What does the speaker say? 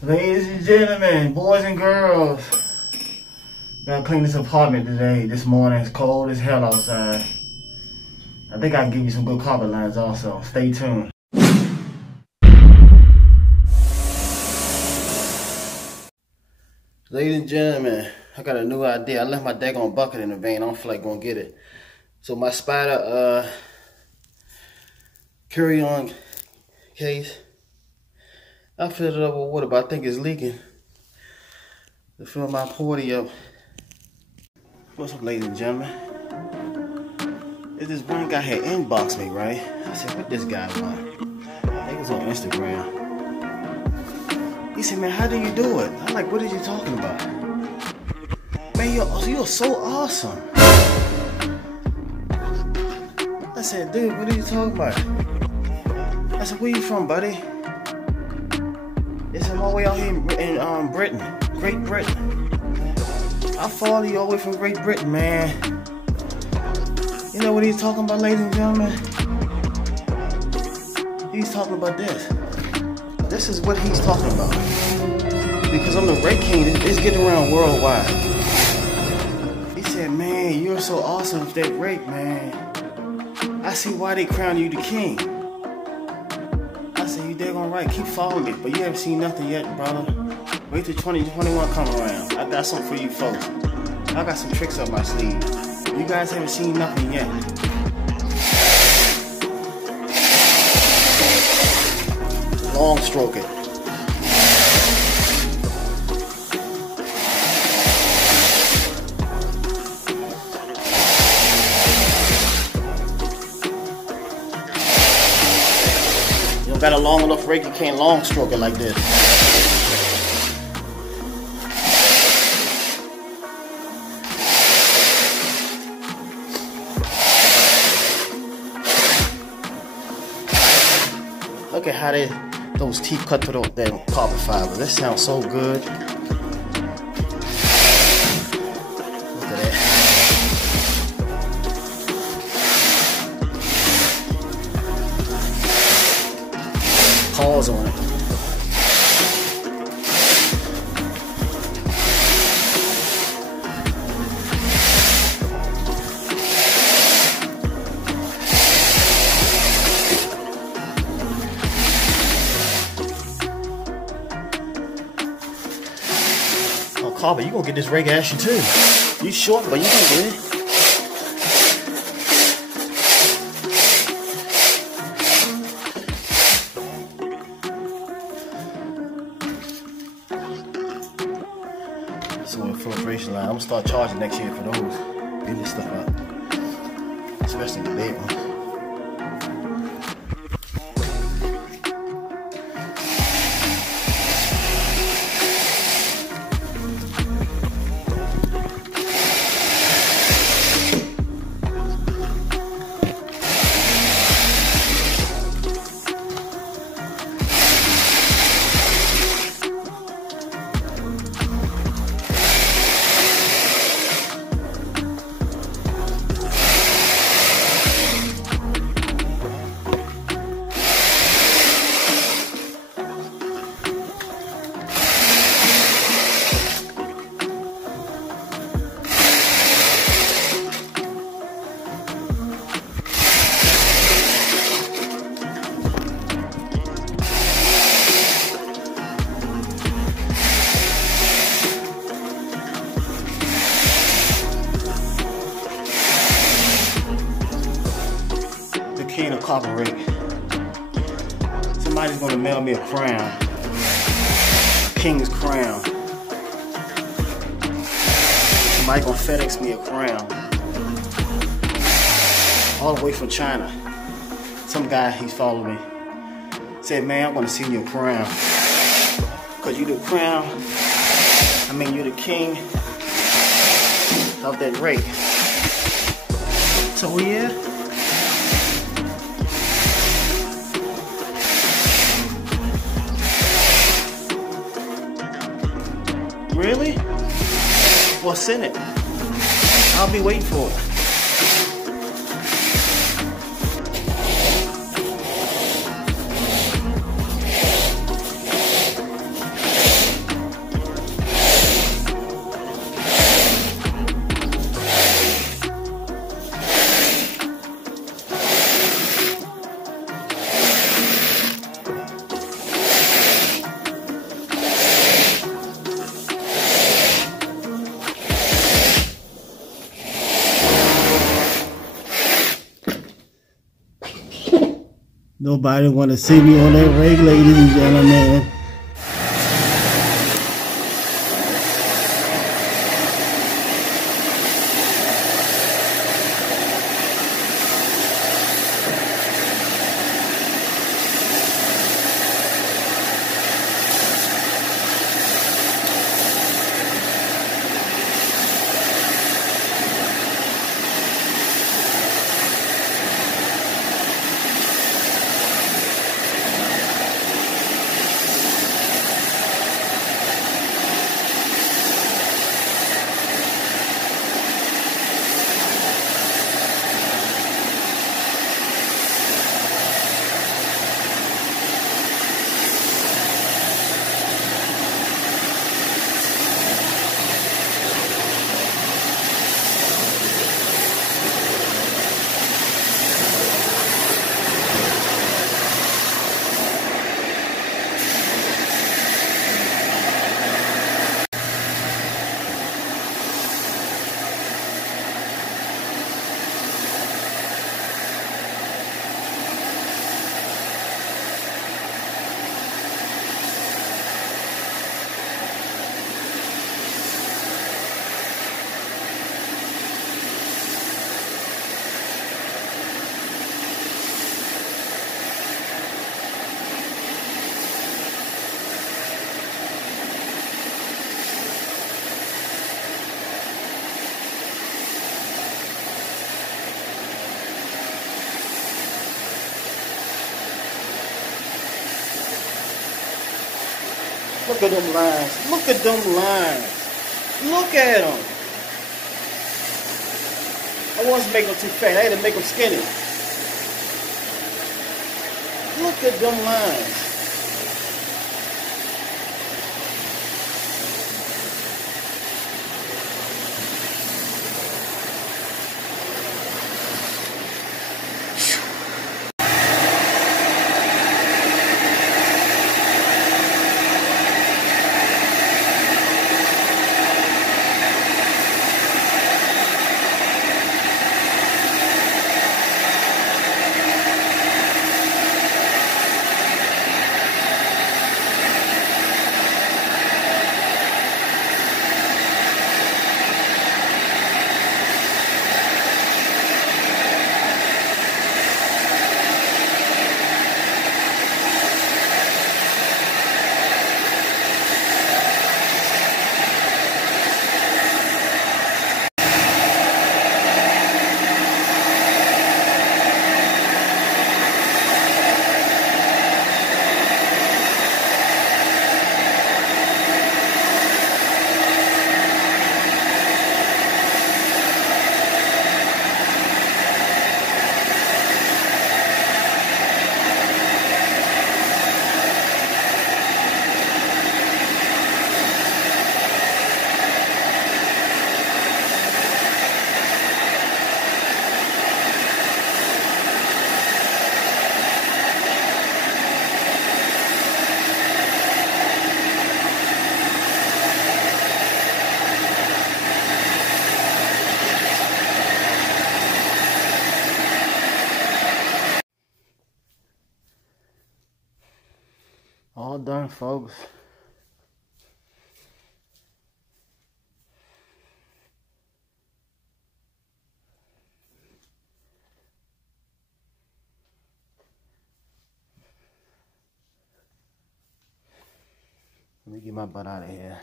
Ladies and gentlemen, boys and girls, gotta clean this apartment today. This morning, it's cold as hell outside. I think I can give you some good carpet lines also. Stay tuned. Ladies and gentlemen, I got a new idea. I left my daggone bucket in the van. I don't feel like going to get it. So my spider carry-on case, I filled it up with water, but I think it's leaking. To fill my porty up. What's up, ladies and gentlemen? This one guy had inboxed me, right? I said, what this guy want? I think it was on Instagram. He said, man, how do you do it? I'm like, what are you talking about? Man, you're so awesome. I said, dude, what are you talking about? I said, where you from, buddy? He said, I'm all the way out here in Britain, Great Britain. I follow you all the way from Great Britain, man. You know what he's talking about, ladies and gentlemen? He's talking about this. This is what he's talking about. Because I'm the rake king, it's getting around worldwide. He said, man, you're so awesome with that rake, man. I see why they crown you the king. I said, you daggone right, keep following me. But you haven't seen nothing yet, brother. Wait till 2021 come around. I got something for you folks. I got some tricks up my sleeve. You guys haven't seen nothing yet. Long stroke it. You don't got a long enough rake, you can't long stroke it like this. Look at how those teeth cut through that carpet fiber. That sounds so good. Look at that. Pause on it. Carpet, you gonna get this rake action too. You short, but you gonna get it. So with filtration line, I'm gonna start charging next year for those. Getting this stuff out, especially the big ones. King of carpet rake. Somebody's gonna mail me a crown. King's crown. Somebody's gonna FedEx me a crown. All the way from China. Some guy, he's followed me. Said, man, I'm gonna send you a crown. Cause you the crown. I mean, you're the king of that rake. So yeah. Really? Well, send it. I'll be waiting for it. Nobody want to see me on that rake, ladies and gentlemen. Look at them lines. Look at them lines. Look at them. I wasn't making them too fat. I had to make them skinny. Look at them lines. All done, folks. Let me get my butt out of here.